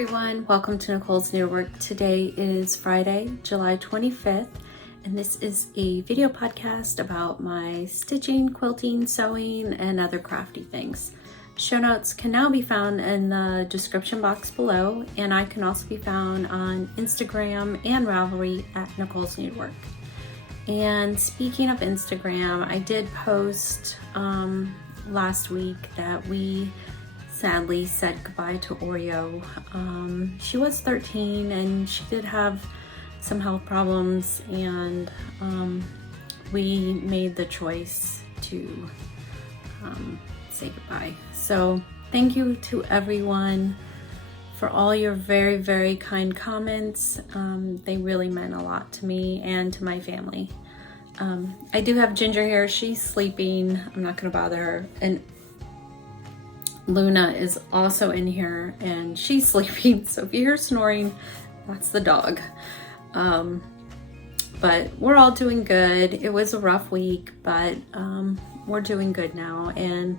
everyone, welcome to Nicole's Needlework. Today is Friday, July 25th, and this is a video podcast about my stitching, quilting, sewing, and other crafty things. Show notes can now be found in the description box below, and I can also be found on Instagram and Ravelry at Nicole's Needlework. And speaking of Instagram, I did post last week that we sadly said goodbye to Oreo. She was 13 and she did have some health problems, and we made the choice to say goodbye. So thank you to everyone for all your very, very kind comments. They really meant a lot to me and to my family. I do have Ginger here. She's sleeping. I'm not gonna bother her. And Luna is also in here and she's sleeping. So if you hear snoring, that's the dog. But we're all doing good. It was a rough week, but we're doing good now. And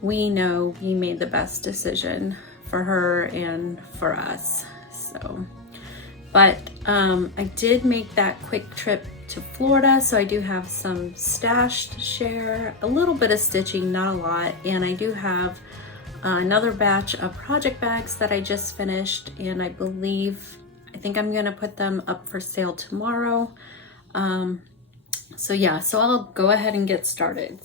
we know we made the best decision for her and for us. So, but I did make that quick trip to Florida, so I do have some stash to share, a little bit of stitching, not a lot, and I do have another batch of project bags that I just finished, and I think I'm gonna put them up for sale tomorrow. So I'll go ahead and get started.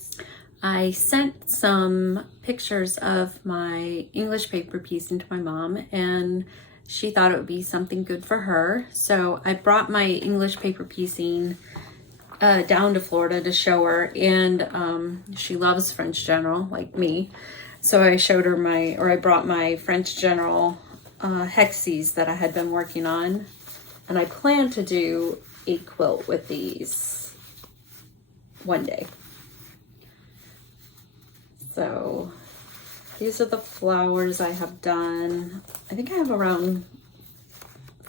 I sent some pictures of my English paper piecing to my mom, and she thought it would be something good for her. So I brought my English paper piecing down to Florida to show her, and she loves French General like me. So I showed her I brought my French General hexes that I had been working on, and I plan to do a quilt with these one day. So these are the flowers I have done. I think I have around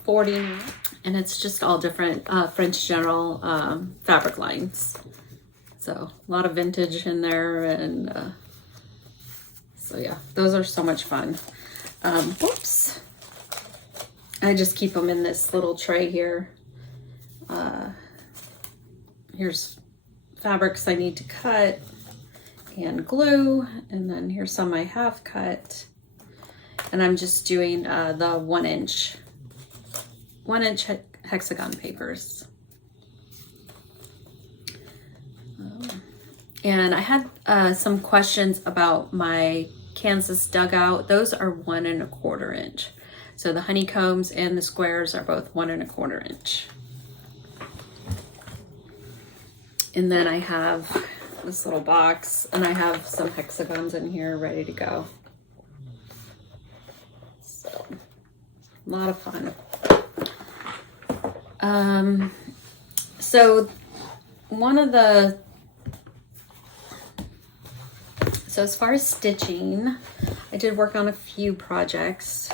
40 now, and it's just all different French General fabric lines. So a lot of vintage in there, and so yeah, those are so much fun. Whoops. I just keep them in this little tray here. Here's fabrics I need to cut and glue, and then here's some I have cut. And I'm just doing the 1 inch hexagon papers. And I had some questions about my Kansas dugout. Those are 1 1/4 inch. So the honeycombs and the squares are both 1 1/4 inch. And then I have this little box, and I have some hexagons in here ready to go. So a lot of fun. So as far as stitching, I did work on a few projects.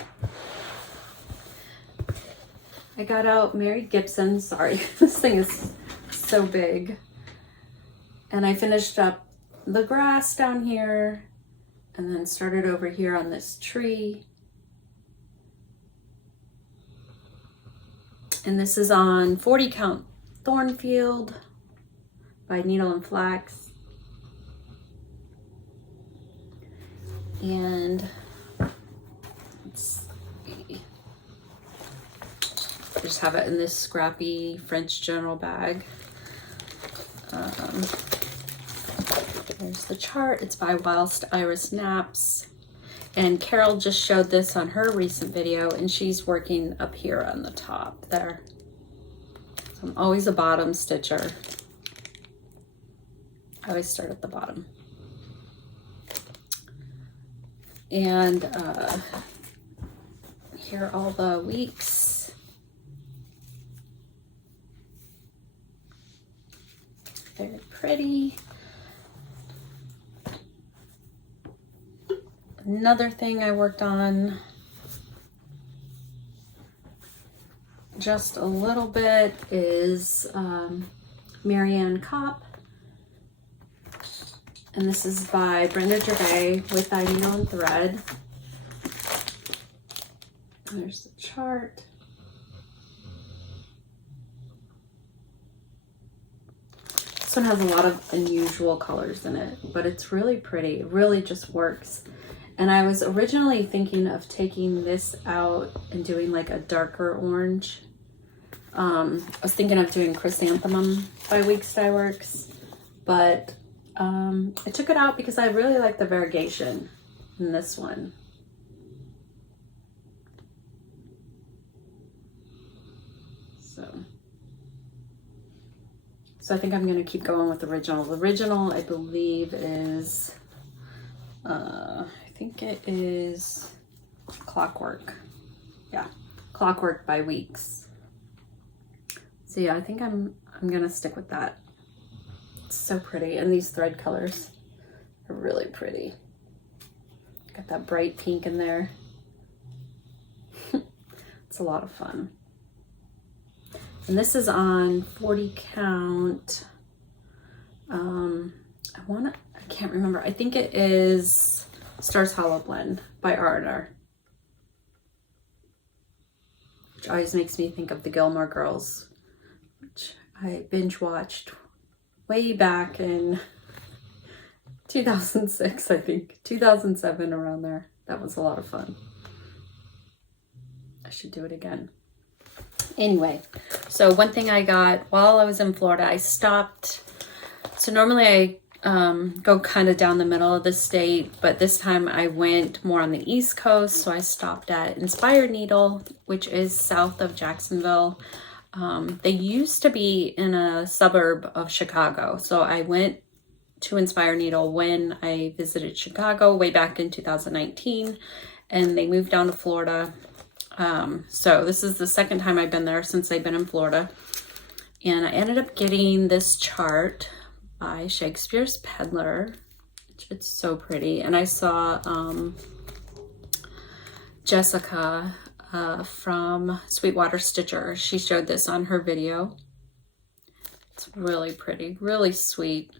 I got out Mary Gypson, sorry, this thing is so big. And I finished up the grass down here, and then started over here on this tree. And this is on 40 count Thornfield by Needle and Flax. And let's see, I just have it in this scrappy French General bag. There's the chart. It's by Whilst Iris Naps, and Carol just showed this on her recent video, and she's working up here on the top there. So I'm always a bottom stitcher. I always start at the bottom. And here are all the weeks. Very pretty. Another thing I worked on just a little bit is Maryanne Cop. And this is by Brenda Gervais with Needle and Thread. There's the chart. This one has a lot of unusual colors in it, but it's really pretty. It really just works. And I was originally thinking of taking this out and doing like a darker orange. I was thinking of doing Chrysanthemum by Weeks Dye Works, but I took it out because I really like the variegation in this one. So I think I'm gonna keep going with the original. The original, I believe, is, I think it is Clockwork. Yeah, Clockwork by Weeks. So yeah, I think I'm gonna stick with that. It's so pretty, and these thread colors are really pretty. Got that bright pink in there. It's a lot of fun. And this is on 40 count. I can't remember. I think it is Stars Hollow Blend by Artus, which always makes me think of the Gilmore Girls, which I binge watched way back in 2006, I think, 2007, around there. That was a lot of fun. I should do it again. Anyway, so one thing I got while I was in Florida, I stopped. So normally I go kind of down the middle of the state, but this time I went more on the East Coast. So I stopped at Inspired Needle, which is south of Jacksonville. They used to be in a suburb of Chicago. So I went to Inspired Needle when I visited Chicago way back in 2019, and they moved down to Florida. So this is the second time I've been there since I've been in Florida. And I ended up getting this chart by Shakespeare's Peddler. It's so pretty. And I saw Jessica from Sweetwater Stitcher. She showed this on her video. It's really pretty, really sweet.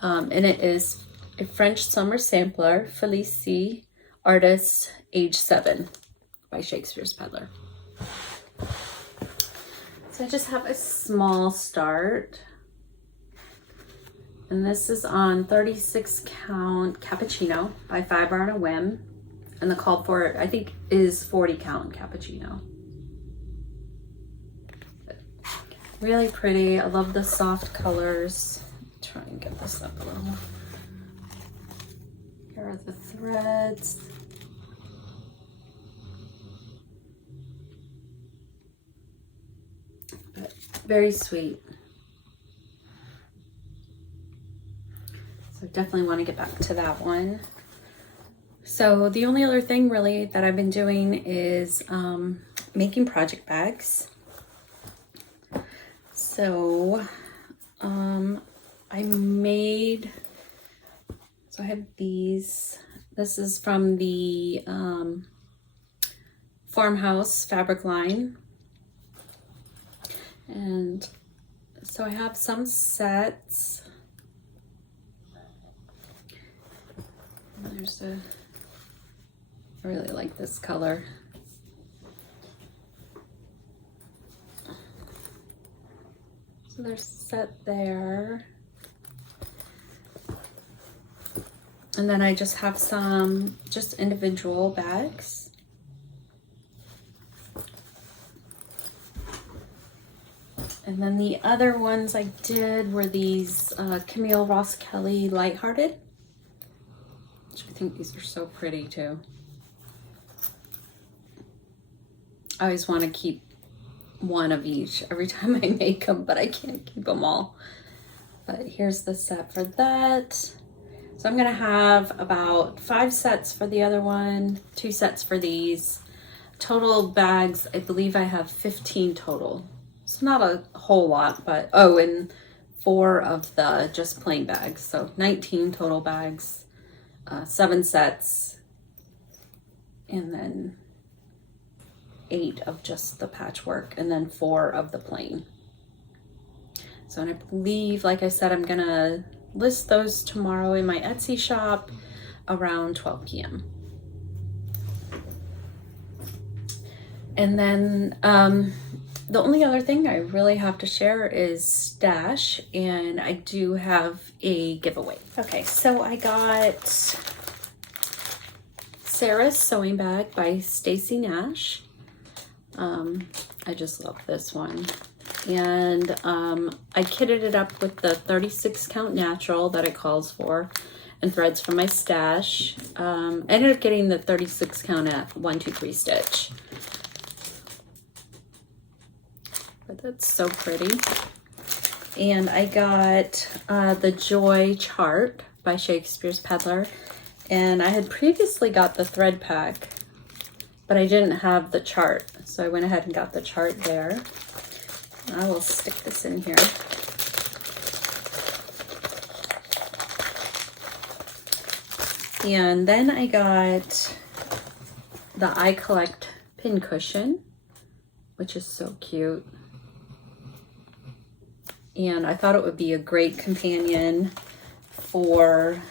And it is a French summer sampler, Felicie, Artus, age 7. By Shakespeare's Peddler. So I just have a small start. And this is on 36 count Cappuccino by Fiber on a Whim. And the call for it, I think, is 40 count Cappuccino. Really pretty. I love the soft colors. Try and get this up a little. Here are the threads. Very sweet. So definitely want to get back to that one. So the only other thing really that I've been doing is making project bags. So I have these. This is from the Farmhouse fabric line. And so I have some sets. There's I really like this color. So there's a set there. And then I just have some individual bags. And then the other ones I did were these Camille Ross Kelly Lighthearted. Which I think these are so pretty too. I always want to keep one of each every time I make them, but I can't keep them all. But here's the set for that. So I'm gonna have about 5 sets for the other one, 2 sets for these. Total bags, I believe I have 15 total. It's not a whole lot, but, oh, and 4 of the just plain bags. So 19 total bags, 7 sets, and then 8 of just the patchwork, and then 4 of the plain. So, and I believe, like I said, I'm gonna list those tomorrow in my Etsy shop around 12 p.m. And then the only other thing I really have to share is stash, and I do have a giveaway. Okay, so I got Sarah's Sewing Bag by Stacy Nash. I just love this one. And I kitted it up with the 36 count natural that it calls for and threads from my stash. I ended up getting the 36 count at 123 stitch. But that's so pretty. And I got the Joy chart by Shakespeare's Peddler. And I had previously got the thread pack, but I didn't have the chart. So I went ahead and got the chart there. I will stick this in here. And then I got the I Collect pin cushion, which is so cute. And I thought it would be a great companion for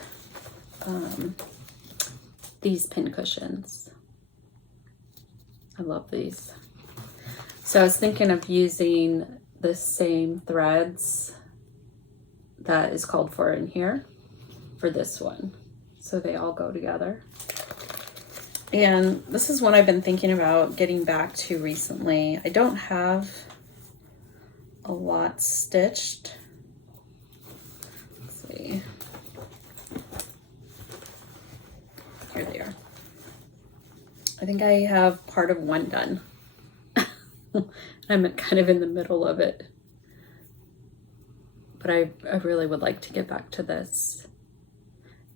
these pin cushions. I love these. So I was thinking of using the same threads that is called for in here for this one. So they all go together. And this is one I've been thinking about getting back to recently. I don't have a lot stitched. Let's see. Here they are. I think I have part of one done. I'm kind of in the middle of it. But I really would like to get back to this.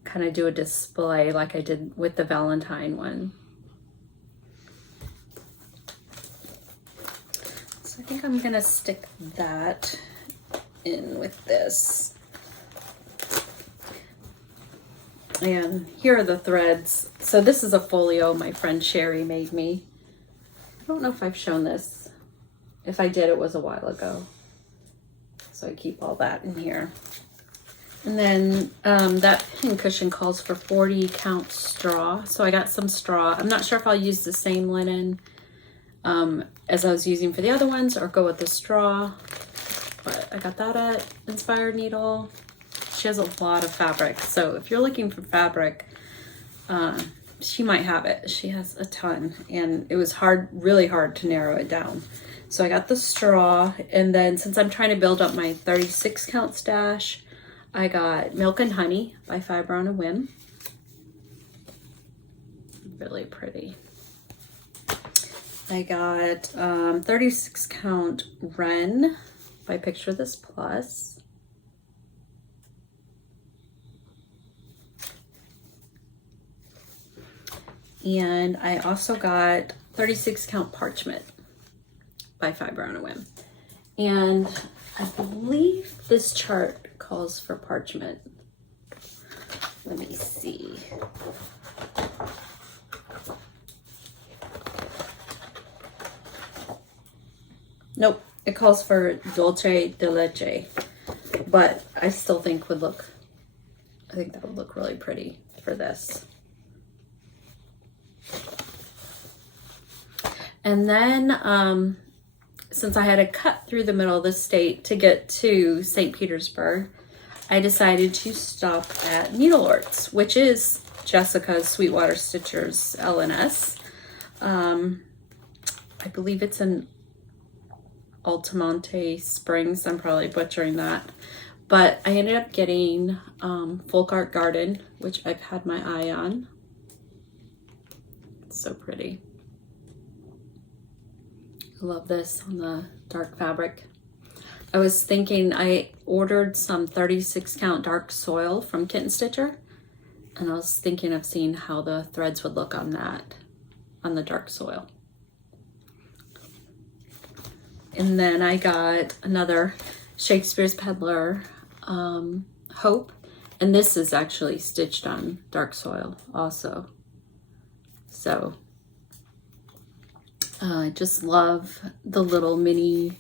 Kind of do a display like I did with the Valentine one. So I think I'm gonna stick that in with this. And here are the threads. So this is a folio my friend Sherry made me. I don't know if I've shown this. If I did, it was a while ago. So I keep all that in here. And then that pin cushion calls for 40 count straw. So I got some straw. I'm not sure if I'll use the same linen as I was using for the other ones or go with the straw. But I got that at Inspired Needle. She has a lot of fabric. So if you're looking for fabric, she might have it. She has a ton. And it was really hard to narrow it down. So I got the straw. And then since I'm trying to build up my 36 count stash, I got Milk and Honey by Fiber on a Whim. Really pretty. I got 36 count Wren by Picture This Plus. And I also got 36 count Parchment by Fiber on a Whim. And I believe this chart calls for Parchment. Let me see. Nope, it calls for Dolce de Leche, but I still think I think that would look really pretty for this. And then, since I had to cut through the middle of the state to get to St. Petersburg, I decided to stop at Needleworks, which is Jessica's Sweetwater Stitcher's LNS. I believe it's in Altamonte Springs. I'm probably butchering that. But I ended up getting Folk Art Garden, which I've had my eye on. It's so pretty. I love this on the dark fabric. I was thinking I ordered some 36 count dark soil from Kitten Stitcher, and I was thinking of seeing how the threads would look on that, on the dark soil. And then I got another Shakespeare's Peddler Hope, and this is actually stitched on dark soil also. So I just love the little mini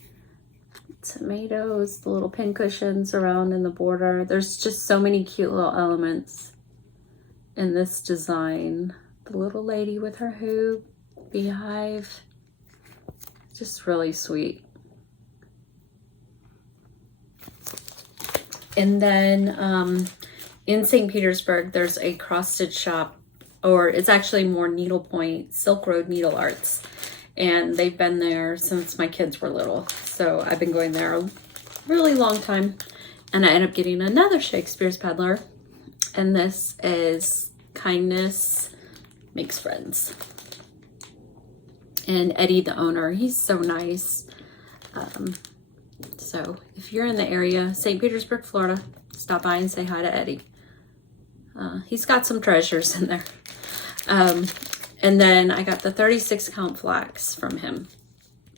tomatoes, the little pin cushions around in the border. There's just so many cute little elements in this design. The little lady with her hoop, beehive. Just really sweet. And then in St. Petersburg, there's a cross-stitch shop, or it's actually more needlepoint, Silk Road Needle Arts. And they've been there since my kids were little. So I've been going there a really long time. And I ended up getting another Shakespeare's Peddler. And this is Kindness Makes Friends. And Eddie, the owner, he's so nice. So if you're in the area, St. Petersburg, Florida, stop by and say hi to Eddie. He's got some treasures in there. And then I got the 36 count flax from him.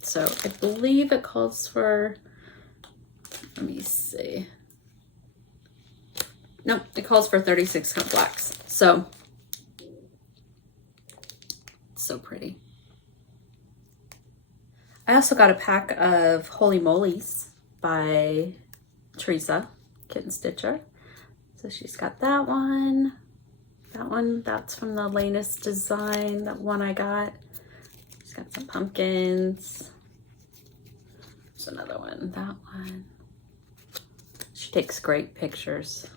So I believe it calls for, let me see. Nope, it calls for 36 count flax. So pretty. I also got a pack of Holy Molies by Teresa Kitten Stitcher. So she's got that one. That one, that's from the latest design, that one I got. She's got some pumpkins. There's another one, that one. She takes great pictures.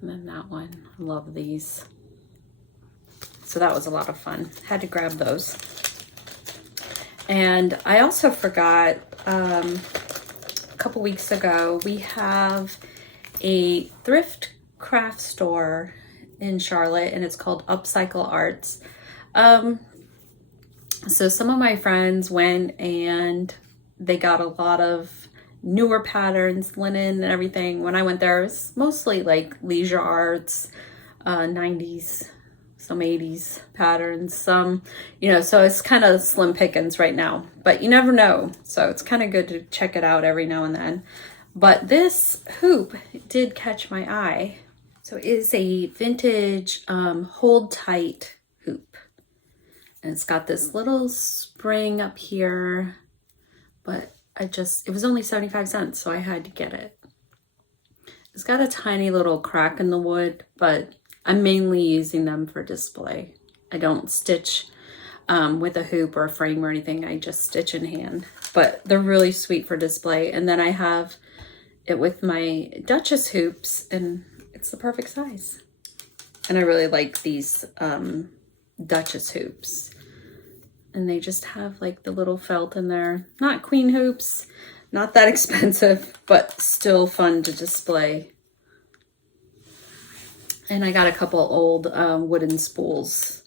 And then that one, I love these. So that was a lot of fun. Had to grab those. And I also forgot, a couple weeks ago, we have a thrift craft store in Charlotte, and it's called Upcycle Arts. So some of my friends went and they got a lot of newer patterns, linen and everything. When I went there, it was mostly like leisure arts, 90s, some 80s patterns, some, you know, so it's kind of slim pickings right now, but you never know. So it's kind of good to check it out every now and then. But this hoop did catch my eye. So it is a vintage hold tight hoop. And it's got this little spring up here, but it was only 75 cents, so I had to get it. It's got a tiny little crack in the wood, but I'm mainly using them for display. I don't stitch with a hoop or a frame or anything. I just stitch in hand, but they're really sweet for display. And then I have it with my Duchess hoops, and it's the perfect size. And I really like these Duchess hoops. And they just have like the little felt in there. Not queen hoops, not that expensive, but still fun to display. And I got a couple old wooden spools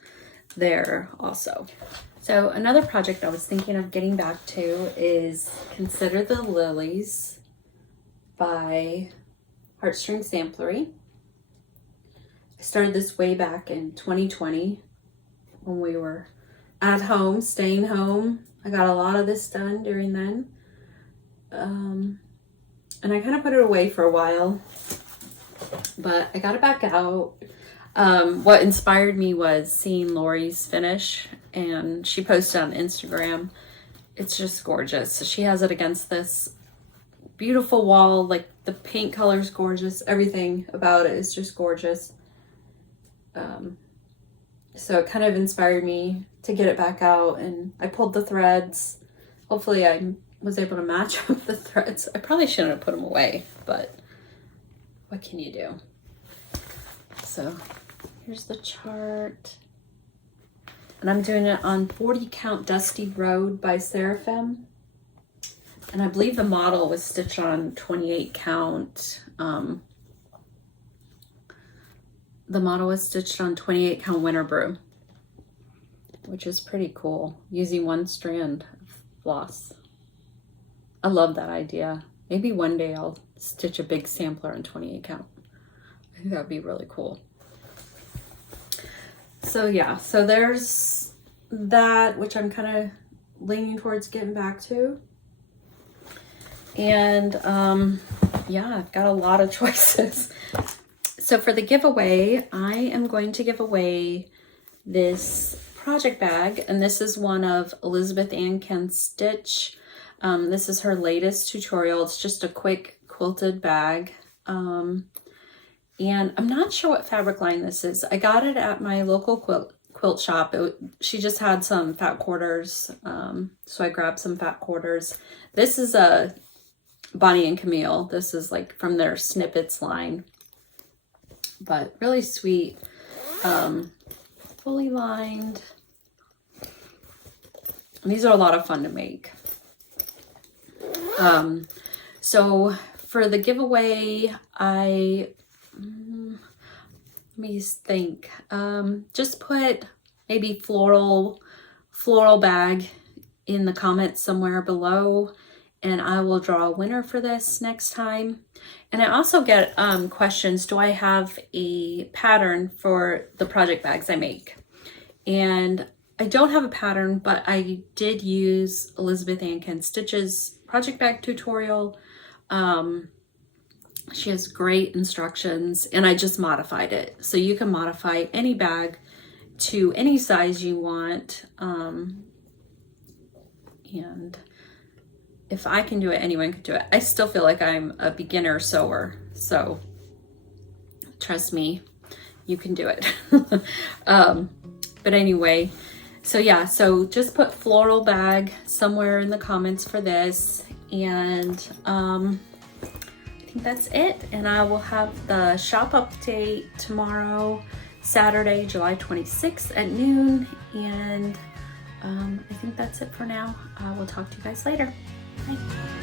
there also. So another project I was thinking of getting back to is Consider the Lilies by Heartstring Samplery. I started this way back in 2020 when we were at home, staying home. I got a lot of this done during then. And I kind of put it away for a while, but I got it back out. What inspired me was seeing Lori's finish, and she posted on Instagram. It's just gorgeous. So she has it against this beautiful wall, like the paint color's gorgeous. Everything about it is just gorgeous. So it kind of inspired me to get it back out, and I pulled the threads. Hopefully I was able to match up the threads. I probably shouldn't have put them away, but what can you do? So here's the chart. And I'm doing it on 40 count Dusty Road by Seraphim. And I believe the model was stitched on 28 count. The model was stitched on 28 count Winter Brew, which is pretty cool, using one strand of floss. I love that idea. Maybe one day I'll stitch a big sampler on 28 count. I think that would be really cool. So yeah, so there's that, which I'm kind of leaning towards getting back to. And yeah, I've got a lot of choices. So for the giveaway, I am going to give away this project bag, and this is one of Elizabeth Ann Can Stitch. This is her latest tutorial. It's just a quick quilted bag. And I'm not sure what fabric line this is. I got it at my local quilt shop. She just had some fat quarters, so I grabbed some fat quarters. This is a Bonnie and Camille. This is like from their Snippets line, but really sweet, fully lined. And these are a lot of fun to make. So for the giveaway, let me think, just put maybe floral bag in the comments somewhere below, and I will draw a winner for this next time. And I also get questions, do I have a pattern for the project bags I make? And I don't have a pattern, but I did use Elizabeth Ann Stitch's project bag tutorial. She has great instructions, and I just modified it. So you can modify any bag to any size you want. And if I can do it, anyone can do it. I still feel like I'm a beginner sewer, so trust me, you can do it. But anyway, so yeah, so just put floral bag somewhere in the comments for this, and I think that's it. And I will have the shop update tomorrow, Saturday, July 26th at noon. And I think that's it for now. I will talk to you guys later. Bye.